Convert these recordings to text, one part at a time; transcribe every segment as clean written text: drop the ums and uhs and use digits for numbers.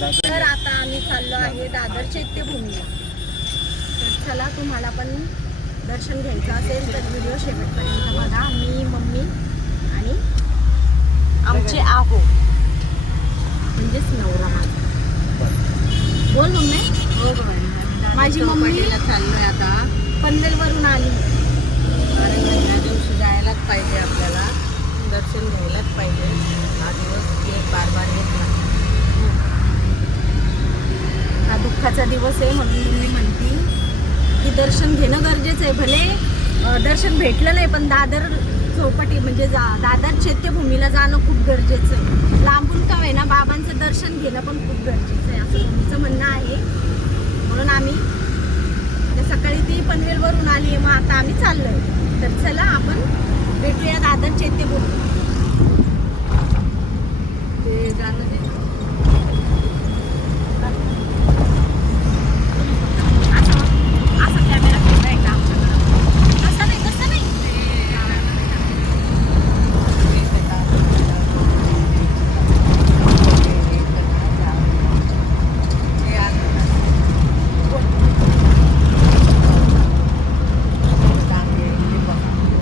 तर आता आम्ही चाललो आहे दादर चैत्यभूमीला. तर चला, तुम्हाला पण दर्शन घ्यायचं असेल तर व्हिडिओ शेवटपर्यंत बघा. मी, मम्मी आणि आमचे आहो म्हणजेच नवरा माझा. बोल मम्मी. माझी मम्मीला चाललोय आता, पनवेलवरून आली. कारण या दिवशी जायलाच पाहिजे, आपल्याला दर्शन घ्यायलाच पाहिजे. हा दिवस बार बार येत नाही. हा दुःखाचा दिवस आहे म्हणून मी म्हणते की दर्शन घेणं गरजेचं आहे. भले दर्शन भेटलं नाही पण दादर चौपाटी म्हणजे दादर चैत्यभूमीला जाणं खूप गरजेचं आहे. लांबून का होईना बाबांचं दर्शन घेणं पण खूप गरजेचं आहे असं मम्मीचं म्हणणं आहे. म्हणून आम्ही सकाळी ती पनवेलवरून आली आहे, मग आता आम्ही चाललोय. तर चला आपण भेटूया दादर चैत्यभूमी. ते गाणं दे. असं कॅमेरा फिरवाय का तसं नाही, तसं नाही.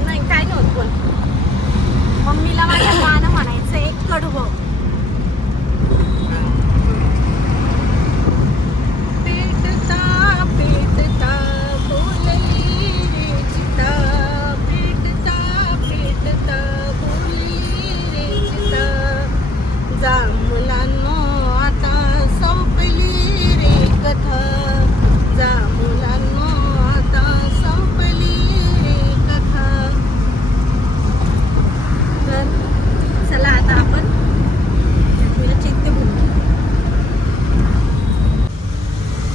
नाही काय नव्हतं बोल. मम्मीला माझ्या गाणं म्हणायचं एक कडवं. पेटता पेटता बोलली रे चिता, पेटता पेटता बोलली रे चिता, जा मुलांनो आता संपली रे कथा, जा मुलांनो आता संपली रे कथा. तर चला आता आपण भेटूया चैत्यभूमी.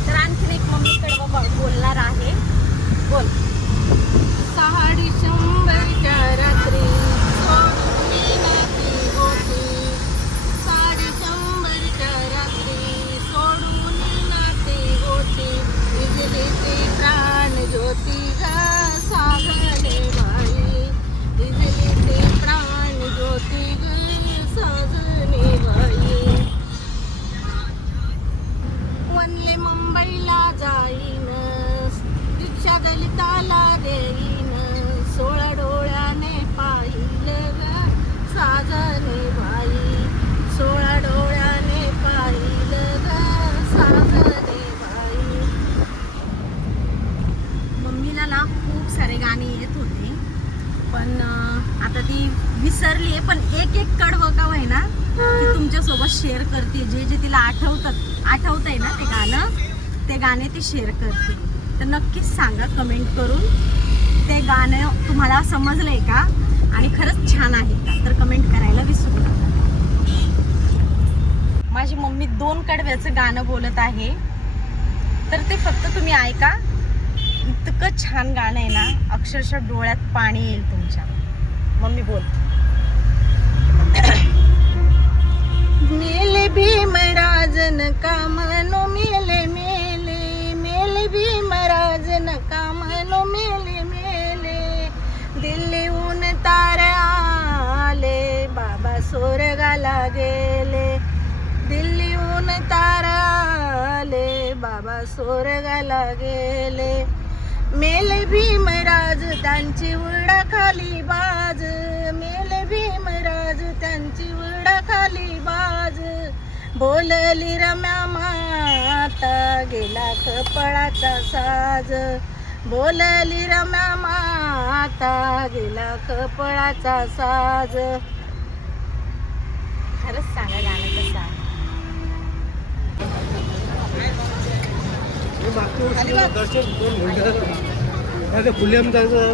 तर आणखीन एक मम्मीकडे बोलणार आहे. बोल. साडी शंभरच्या रात्री सोडून नाती होती, साडी शंभरच्या रात्री सोडून नाती होती, विजलीचे प्राण ज्योती गा साजले बाई, विजलीचे प्राण ज्योती ग साजले बाई. वनले मुंबईला जाईन, दीक्षा दलिताला देईन, 16 डोळ्याने पाहिलं ग साजने बाई, 16 डोळ्याने पाहिलं ग साजने बाई. मम्मीला ना खूप सारे गाणे येत होते पण आता ती विसरली आहे. पण एक एक कडवं का होईना ती तुमच्यासोबत शेअर करते. जे जे तिला आठवतंय ना ते गाणे ती शेअर करते. तर नक्कीच सांगा कमेंट करून ते गाणं तुम्हाला समजलंय का आणि खरंच छान आहे का, तर कमेंट करायला विसरू नका. माझी मम्मी 2 कडव्याचं गाणं बोलत आहे, तर ते फक्त तुम्ही ऐका. इतकं छान गाणं आहे ना, अक्षरशः डोळ्यात पाणी येईल तुमच्या. मम्मी बोल. मेले भीमराज नका म्हणू मेले मेले, मेले भीमराज नका म्हणू मेले मेले, दिल्लीहून तारे आले बाबा स्वर्गाला गेले, दिल्लीहून तारे आले बाबा स्वर्गाला गेले, मेले भीमराज त्यांची उरडा खाली बाज, मेले भीमराज त्यांची उरडा खाली बाज, बोलली रम्या माता गेला कपळाचा साज, बोलली रम्या माता गेला कपळाचा साज. खरंच सांगा गाणं कसं आहे. फुलेम जायचं.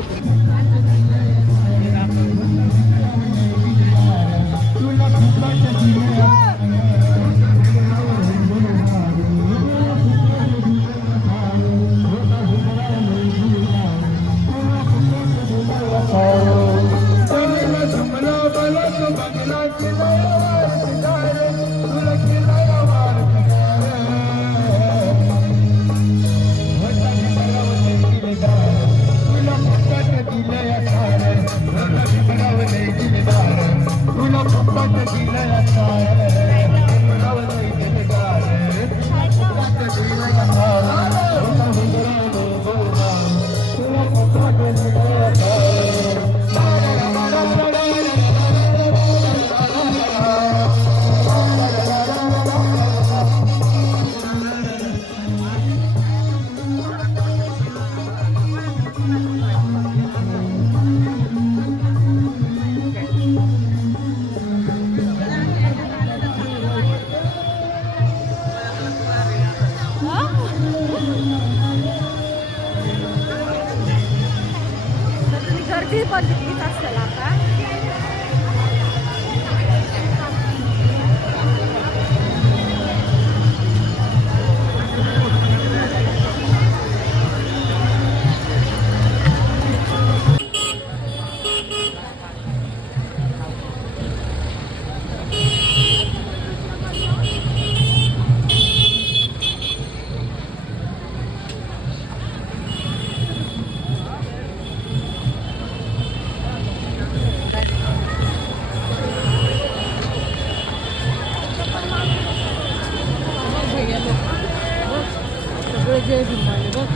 जय भीमाले बघ.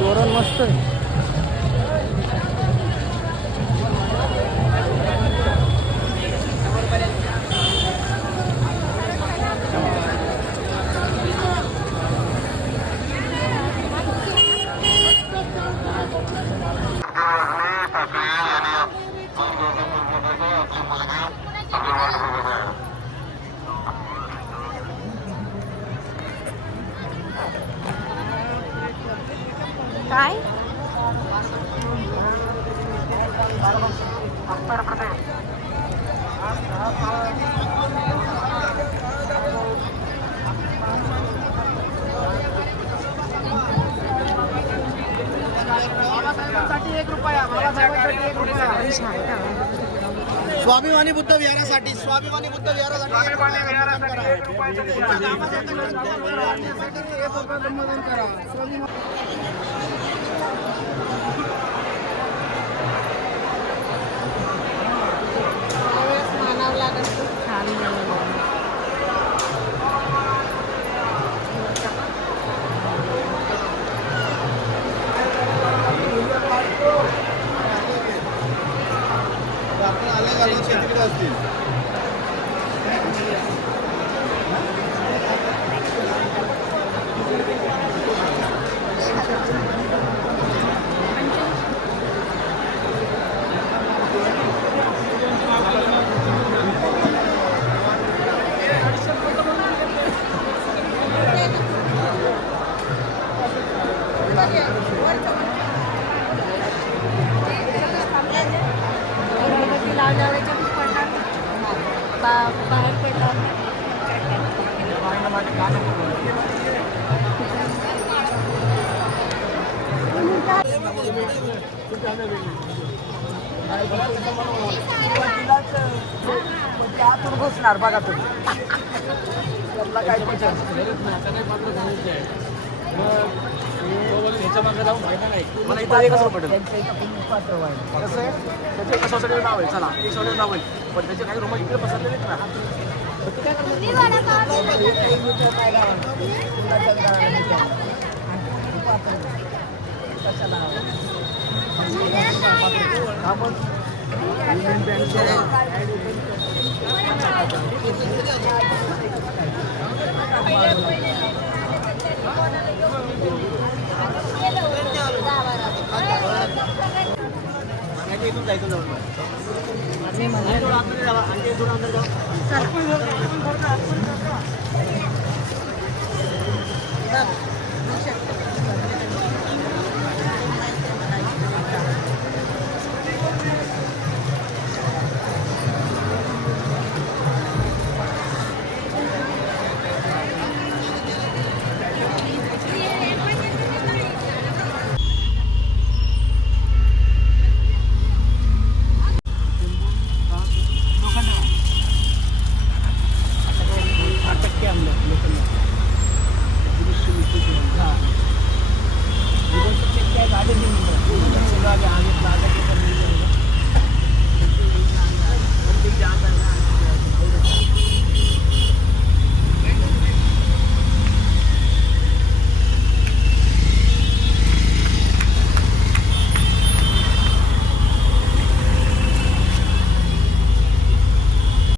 तोरण मस्त आहे. काय स्वाभिमानी बुद्ध विहारासाठी स्वाभिमानी बुद्ध विहारासाठी मानावं लागत. छान झालं. आपण आले घालून शेतीकडे असतील. अगरबत्ती लावल्यावर याच्यात पडणार बाहेर पडणार आतून घुसणार बघा तुम्ही. मला इथं एकच पडेल. कसं आहे त्याचं एका सोसायटीचं नाव आहे. चला एक सोसायटीचं नाव आहे पण त्याचे काही रूम इकडे पसरलेले आहेत ना. इथून जायचं जवळ